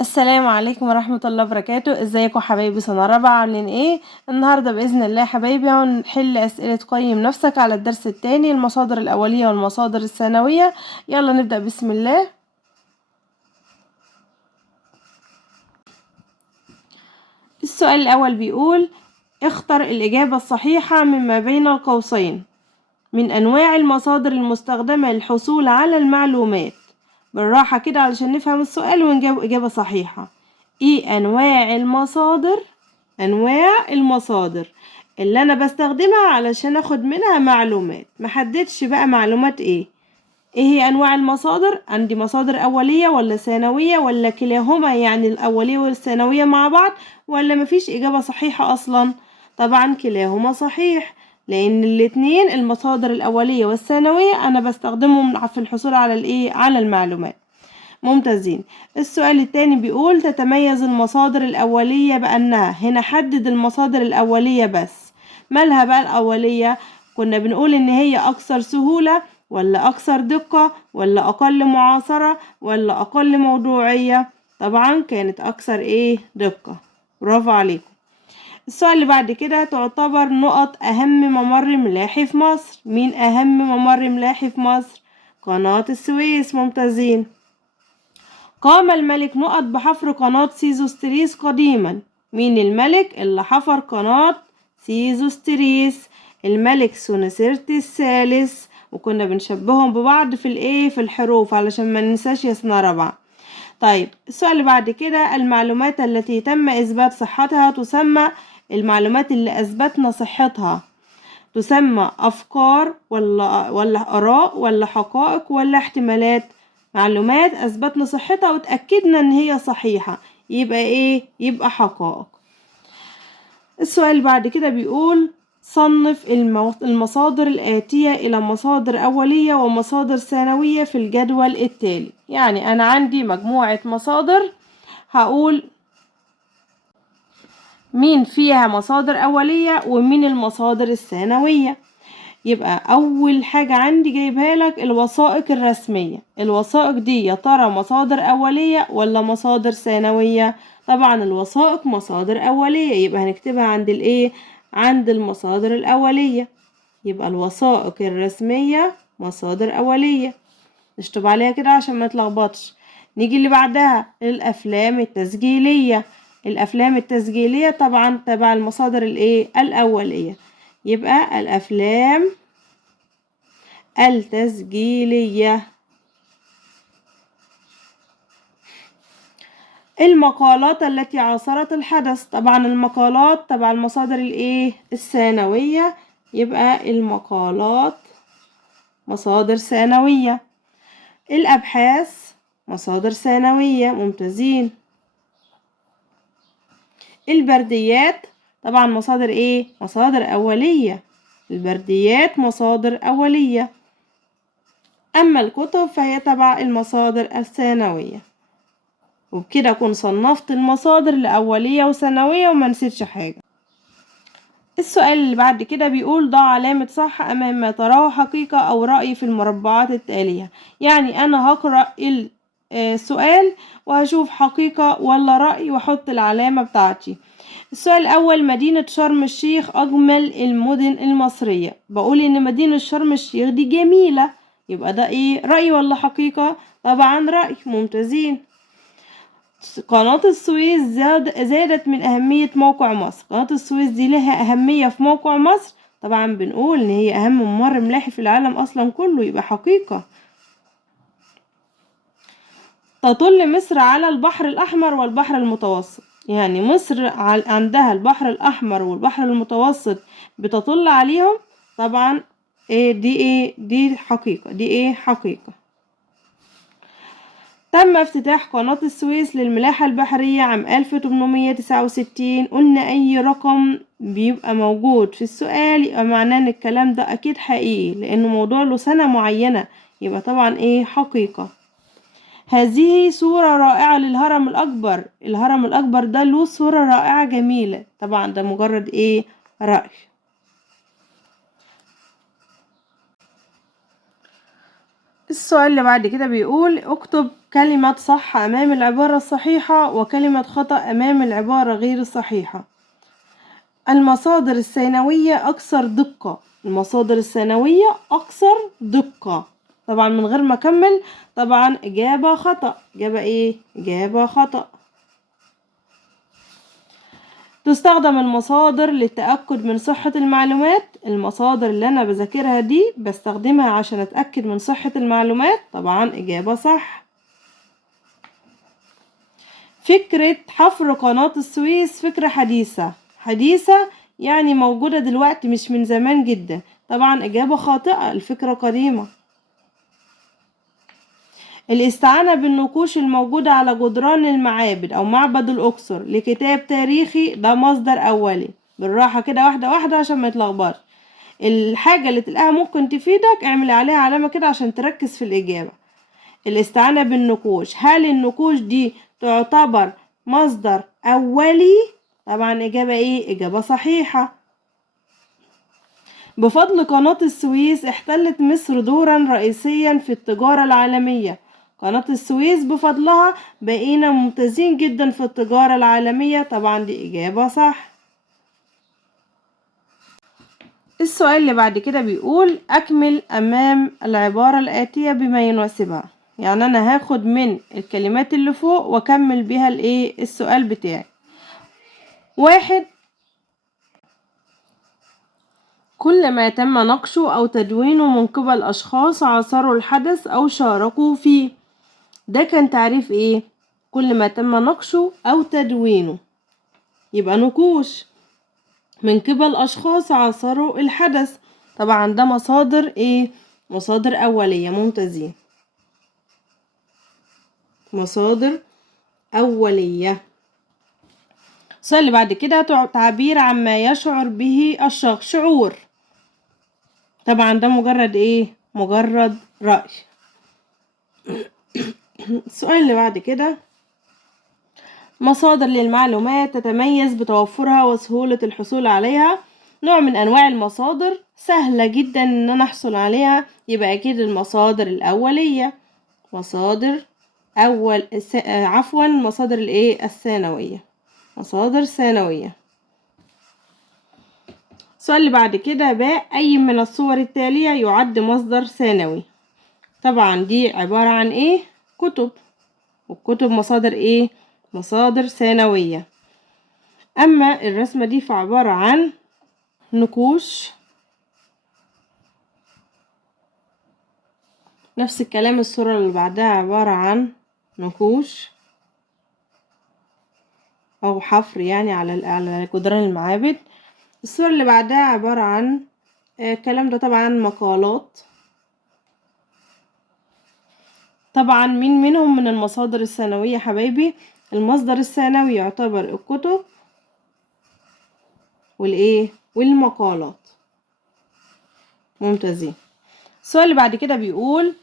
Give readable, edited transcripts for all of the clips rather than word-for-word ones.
السلام عليكم ورحمة الله وبركاته. ازيكم حبايبي سنة رابعة، عاملين ايه؟ النهاردة بإذن الله حبايبي هنحل أسئلة قيم نفسك على الدرس الثاني، المصادر الأولية والمصادر الثانوية. يلا نبدأ بسم الله. السؤال الأول بيقول: اختر الإجابة الصحيحة مما بين القوسين من أنواع المصادر المستخدمة للحصول على المعلومات. بالراحة كده علشان نفهم السؤال ونجاوب إجابة صحيحة. ايه أنواع المصادر؟ أنواع المصادر اللي أنا بستخدمها علشان أخد منها معلومات. محددش بقى معلومات ايه هي أنواع المصادر؟ عندي مصادر أولية ولا ثانوية ولا كلاهما، يعني الأولية والثانوية مع بعض، ولا مفيش إجابة صحيحة أصلا؟ طبعا كلاهما صحيح، لأن الاتنين المصادر الأولية والثانوية أنا بستخدمهم في الحصول على على المعلومات. ممتازين. السؤال الثاني بيقول: تتميز المصادر الأولية بأنها، هنا حدد المصادر الأولية بس. مالها بقى الأولية؟ كنا بنقول إن هي أكثر سهولة ولا أكثر دقة ولا أقل معاصرة ولا أقل موضوعية؟ طبعا كانت أكثر دقة. برافو عليكم. السؤال اللي بعد كده: تعتبر نقط أهم ممر ملاحي في مصر. مين أهم ممر ملاحي في مصر؟ قناة السويس. ممتازين. قام الملك نقط بحفر قناة سيزوستريس قديما. مين الملك اللي حفر قناة سيزوستريس؟ الملك سونسرت الثالث. وكنا بنشبههم ببعض في الحروف علشان ما ننساش يا سنة رابعة. طيب السؤال اللي بعد كده: المعلومات التي تم إثبات صحتها تسمى، المعلومات اللي أثبتنا صحتها تسمى أفكار ولا آراء ولا حقائق ولا احتمالات؟ معلومات أثبتنا صحتها وتأكدنا إن هي صحيحة، يبقى يبقى حقائق. السؤال اللي بعد كده بيقول: صنف المصادر الآتية إلى مصادر أولية ومصادر ثانوية في الجدول التالي. يعني أنا عندي مجموعة مصادر، هقول مين فيها مصادر أولية ومين المصادر الثانوية. يبقى أول حاجة عندي جايبها لك الوثائق الرسمية. الوثائق دي يا ترى مصادر أولية ولا مصادر ثانوية؟ طبعا الوثائق مصادر أولية، يبقى هنكتبها عند عند المصادر الأولية. يبقى الوثائق الرسمية مصادر أولية، نشطب عليها كده عشان ما نتلخبطش. نيجي اللي بعدها الأفلام التسجيلية. الأفلام التسجيلية طبعا تبع المصادر الأولية، يبقى الأفلام التسجيلية. المقالات التي عاصرت الحدث، طبعا المقالات تبع المصادر الثانوية، يبقى المقالات مصادر ثانوية. الأبحاث مصادر ثانوية. ممتازين. البرديات طبعا مصادر مصادر أولية. البرديات مصادر أولية. أما الكتب فهي تبع المصادر الثانوية. وبكده أكون صنفت المصادر لأولية وثانوية وما نسيتش حاجة. السؤال اللي بعد كده بيقول: ضع علامة صح أمام ما تراه حقيقة أو رأي في المربعات التالية. يعني أنا هقرأ السؤال وهشوف حقيقة ولا رأي وأحط العلامة بتاعتي. السؤال الأول: مدينة شرم الشيخ أجمل المدن المصرية. بقول إن مدينة شرم الشيخ دي جميلة، يبقى ده رأي ولا حقيقة؟ طبعا رأي. ممتازين. قناة السويس زادت من أهمية موقع مصر. قناة السويس دي لها أهمية في موقع مصر، طبعا بنقول إن هي أهم ممر ملاحي في العالم أصلا كله، يبقى حقيقة. تطل مصر على البحر الأحمر والبحر المتوسط. يعني مصر عندها البحر الأحمر والبحر المتوسط بتطل عليهم، طبعا دي حقيقة. دي حقيقة. تم افتتاح قناة السويس للملاحة البحرية عام 1869. قلنا أي رقم بيبقى موجود في السؤال يبقى معناه إن الكلام ده أكيد حقيقي، لأنه موضوع له سنة معينة، يبقى طبعا حقيقة. هذه صورة رائعة للهرم الأكبر. الهرم الأكبر ده له صورة رائعة جميلة، طبعا ده مجرد رأي. السؤال اللي بعد كده بيقول اكتب كلمة صح أمام العبارة الصحيحة وكلمة خطأ أمام العبارة غير الصحيحة. المصادر الثانوية أكثر دقة. المصادر الثانوية أكثر دقة. طبعا من غير ما أكمل، طبعا إجابة خطأ. إجابة إيه؟ إجابة خطأ. تستخدم المصادر للتأكد من صحة المعلومات. المصادر اللي أنا بذاكرها دي بستخدمها عشان أتأكد من صحة المعلومات. طبعا إجابة صح. فكرة حفر قناة السويس فكرة حديثة. حديثة يعني موجودة دلوقتي، مش من زمان جدا. طبعا إجابة خاطئة، الفكرة قديمة. الاستعانة بالنقوش الموجودة على جدران المعابد أو معبد الأقصر لكتاب تاريخي ده مصدر أولي. بالراحة كده، واحدة واحدة عشان ما يتلخبطش. الحاجة اللي تلاقيها ممكن تفيدك اعمل عليها علامة كده عشان تركز في الإجابة. الاستعانة بالنقوش، هل النقوش دي تعتبر مصدر أولي؟ طبعا إجابة إيه؟ إجابة صحيحة. بفضل قناة السويس احتلت مصر دورا رئيسيا في التجارة العالمية. قناة السويس بفضلها بقينا ممتازين جدا في التجارة العالمية. طبعا دي إجابة صح. السؤال اللي بعد كده بيقول أكمل أمام العبارة الآتية بما يناسبها. يعني أنا هاخد من الكلمات اللي فوق وأكمل بيها السؤال بتاعي. 1. كل ما تم نقشه أو تدوينه من قبل أشخاص عاصروا الحدث أو شاركوا فيه. ده كان تعريف إيه؟ كل ما تم نقشه أو تدوينه، يبقى نقوش من قبل أشخاص عاصروا الحدث. طبعا ده مصادر إيه؟ مصادر أولية. ممتازين. مصادر أولية. السؤال اللي بعد كده تعبير عن ما يشعر به الشخص. شعور. طبعا ده مجرد إيه؟ مجرد رأي. السؤال اللي بعد كده مصادر للمعلومات تتميز بتوفرها وسهولة الحصول عليها. نوع من أنواع المصادر سهلة جدا إن أنا أحصل عليها، يبقى أكيد المصادر الأولية. مصادر مصادر الإيه؟ الثانوية. مصادر ثانوية. السؤال اللي بعد كده باء أي من الصور التالية يعد مصدر ثانوي. طبعا دي عبارة عن إيه؟ كتب. والكتب مصادر إيه؟ مصادر ثانوية. أما الرسمة دي فعبارة عن نقوش. نفس الكلام الصورة اللي بعدها عبارة عن نقوش أو حفر يعني على جدران المعابد. الصورة اللي بعدها عبارة عن الكلام ده طبعا مقالات. طبعا منهم من المصادر الثانوية حبايبي. المصدر الثانوي يعتبر الكتب والإيه؟ والمقالات. ممتازين. السؤال اللي بعد كده بيقول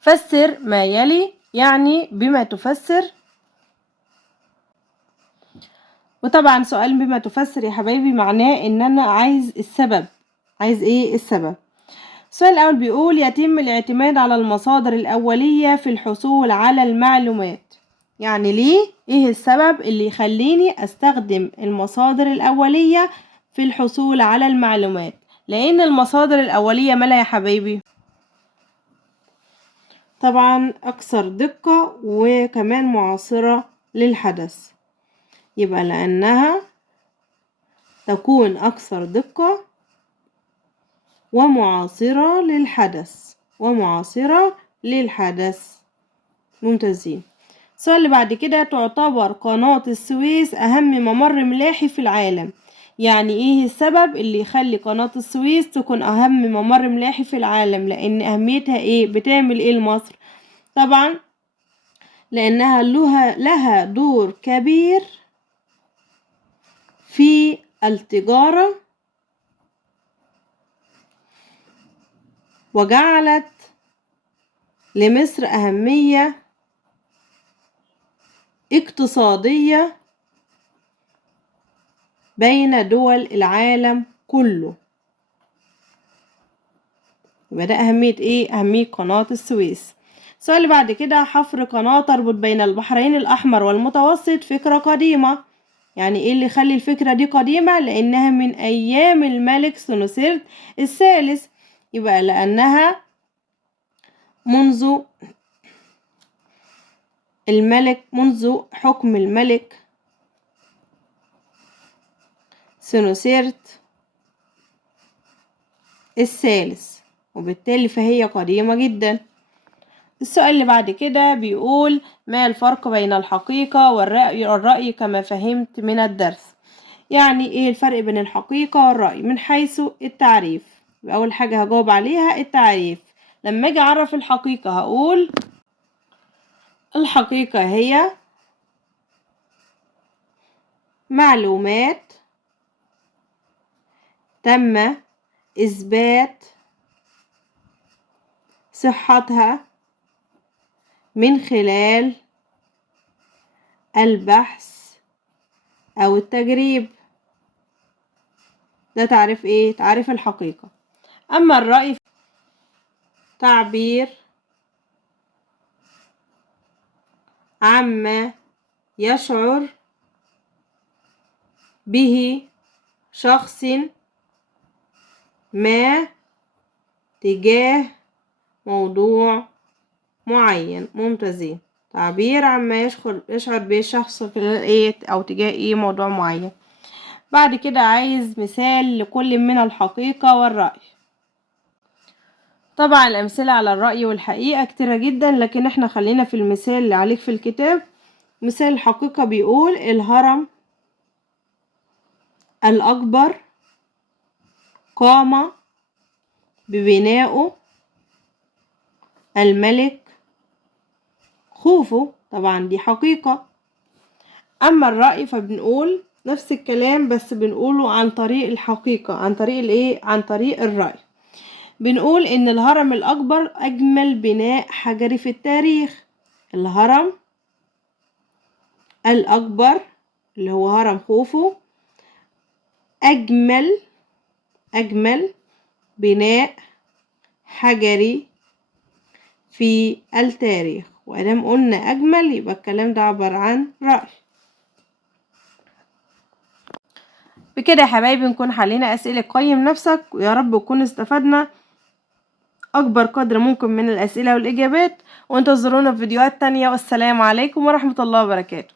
فسر ما يلي، يعني بما تفسر. وطبعا سؤال بما تفسر يا حبايبي معناه ان انا عايز السبب. عايز ايه السبب؟ السؤال الاول بيقول يتم الاعتماد على المصادر الاولية في الحصول على المعلومات. يعني ليه؟ ايه السبب اللي يخليني استخدم المصادر الاولية في الحصول على المعلومات؟ لان المصادر الاولية مالها يا حبايبي؟ طبعا اكثر دقة وكمان معاصرة للحدث. يبقى لأنها تكون أكثر دقة ومعاصرة للحدث. ومعاصرة للحدث. ممتازين. السؤال اللي بعد كده تعتبر قناة السويس أهم ممر ملاحي في العالم. يعني إيه السبب اللي يخلي قناة السويس تكون أهم ممر ملاحي في العالم؟ لأن أهميتها إيه؟ بتعمل إيه لمصر؟ طبعا لأنها لها دور كبير في التجارة، وجعلت لمصر أهمية اقتصادية بين دول العالم كله. يبقى ده أهمية إيه؟ أهمية قناة السويس. السؤال اللي بعد كده، حفر قناة تربط بين البحرين الأحمر والمتوسط فكرة قديمة. يعني إيه اللي يخلي الفكرة دي قديمة؟ لأنها من أيام الملك سنوسرت الثالث. يبقى لأنها منذ حكم الملك سنوسرت الثالث، وبالتالي فهي قديمة جدا. السؤال اللي بعد كده بيقول، ما الفرق بين الحقيقة والرأي كما فهمت من الدرس؟ يعني ايه الفرق بين الحقيقة والرأي من حيث التعريف؟ أول حاجة هجاوب عليها التعريف. لما اجي اعرف الحقيقة هقول الحقيقة هي معلومات تم إثبات صحتها من خلال البحث أو التجريب. ده تعريف ايه؟ تعريف الحقيقة. أما الرأي تعبير عما يشعر به شخص ما تجاه موضوع معين. ممتازين. تعبير عما يشعر به الشخص خلال ايه او تجاه ايه موضوع معين. بعد كده عايز مثال لكل من الحقيقة والرأي. طبعا الأمثلة على الرأي والحقيقة كتيرة جدا، لكن احنا خلينا في المثال اللي عليك في الكتاب. مثال الحقيقة بيقول الهرم الأكبر قام ببنائه الملك خوفو. طبعا دي حقيقة. أما الرأي فبنقول نفس الكلام بس بنقوله عن طريق الحقيقة، عن طريق الايه؟ عن طريق الرأي. بنقول إن الهرم الأكبر أجمل بناء حجري في التاريخ. الهرم الأكبر اللي هو هرم خوفو أجمل بناء حجري في التاريخ. وأدام قلنا أجمل يبقى الكلام ده عبارة عن رأي. بكده يا حبايبي نكون حلينا أسئلة قيم نفسك، ويا رب نكون استفدنا أكبر قدر ممكن من الأسئلة والإجابات، وانتظرونا في فيديوهات تانية. والسلام عليكم ورحمة الله وبركاته.